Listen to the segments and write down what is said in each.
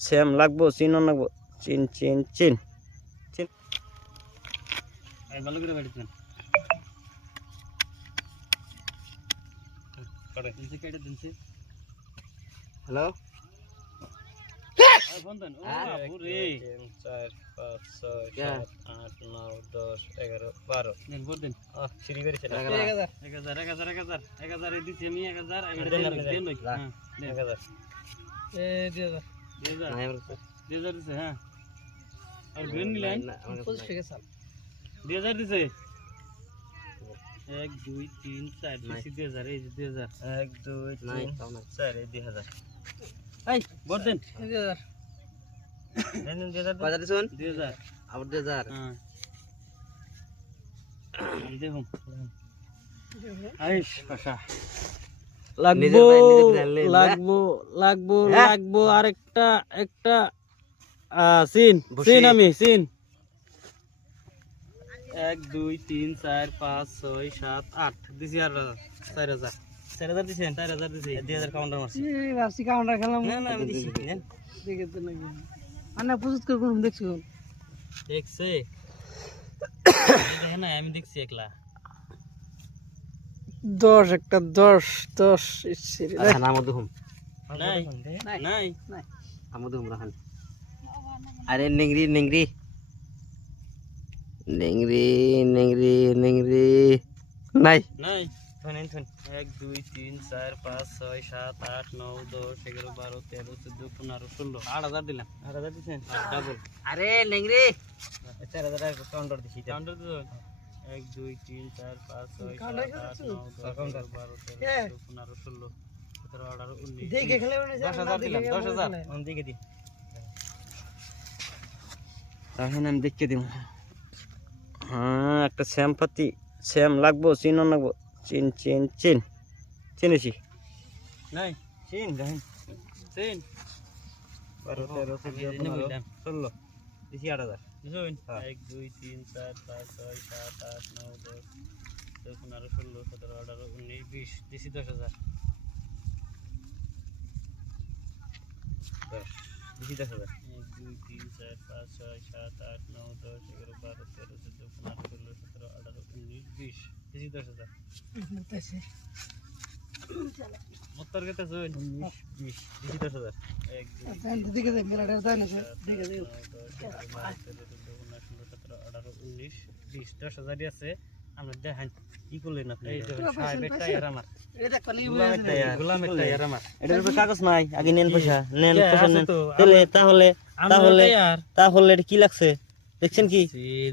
শ্যাম লাগবো চিন লাগবো। চিন চিন চিন। চিন। ভালো করে দিনছে হ্যালো? হ্যাঁ। এক হাজার। এক হাজার এক হাজার এক হাজার এক হাজার এই দিচ্ছি আমি এক হাজার এক দেন, হাজার আপনি দেন দেন। ওই, লাখ। হ্যাঁ, দেন। এক হাজার দুই হাজার না, এবার তো- দুই হাজার দিছে হ্যাঁ আর গ্রিন নিলেন না, আমার কাছে নাই। দিছে এই যে দুই হাজার এক দুই নাই, তিন তাও নাই। চার এই দুই হাজার এই ভোট দেন দেন, দেন, দুই হাজার দেন। কয় দুই হাজার আবার দুই হাজার। হ্যাঁ দেখুন আইস পাশা কিনে না? লাগবো লাগবো হ্যাঁ? লাগবো আরেকটা একটা সিন সিন আমি সিন। এক দুই তিন চার পাঁচ ছয় সাত আট। দিছি আর চার হাজার। চার হাজার দিছেন? চার হাজার দিছি। দুই হাজার কাউন্টার মারছি। ভাবছি কাউন্টার খেলাম। না না আমি দিছি। দেখে তো নাকি? আন্না প্রস্তুত করে করুন দেখছি দেখছে। দেখে না আমি দেখছি একলা। দশ একটা দশ দশ আচ্ছা, না, আমার দুহুম। নাই নাই। রাখান। আরে নেংরি নেংরি। নেংরি নেংরি নেংরি। নাই। নাই। শুনেন শুন এক দুই তিন চার পাঁচ ছয় সাত আট নয় দশ এগারো বারো তেরো চোদ্দ পনেরো ষোলো। আট হাজার দিলাম। আট হাজার দিছেন? ডাবল আরে নেংরি। চার হাজার কাউন্টার দিছি। কাউন্টার তো এক দুই তিন চার পাঁচ ছয় সাত আট নয় দশ এগারো বারো তেরো চোদ্দ পনেরো ষোলো সতেরো আঠারো উনিশ দেখে খেলে দশ হাজার দিলাম দশ হাজার। আমি দেখে দিই। তাহলে আমি দেখে দিব হ্যাঁ একটা শ্যাম পাতি শ্যাম লাগবো চিন লাগবো। চিন চিন চিন। চিনেছি। নাই। চিন দেখেন সেন বারো তেরো চোদ্দ আমি পনেরো বললাম। ষোলো দিছি আট হাজার। বুঝলেন হ্যাঁ। এক দুই তিন চার পাঁচ ছয় সাত আট নয় দশ চোদ্দ পনেরো ষোলো সতেরো আঠারো উনিশ বিশ দিছি দশ হাজার। দশ। দিছি দশ হাজার। এক দুই তিন চার পাঁচ ছয় সাত আট নয় দশ এগারো বারো তেরো চোদ্দ পনেরো ষোলো সতেরো আঠারো উনিশ বিশ দিছি দশ হাজার। মোত্তর উনিশ বিশ দিছি দশ হাজার এক দুই দেখে দেখ মেলাটা তাই না সাত দেখে দেখ নয়, দশ, এগারো, বারো, তেরো, চোদ্দ, পনেরো, ষোলো, সতেরো, আঠারো, উনিশ, বিশ, দশ হাজারই আছে আমরা দেখান কি? করলেন আপনি এই? দেখুন, সাহেবের টায়ার আমার কে, আছে লাগছে? দেখছেন কি?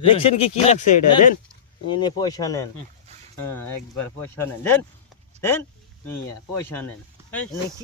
দেখছেন কি কি লাগছে এটা। দেন। পয়সা নেন। হ্যাঁ একবার পয়সা নেন। দেন। দেন। নিয়া পয়সা নেন এই, এনে কি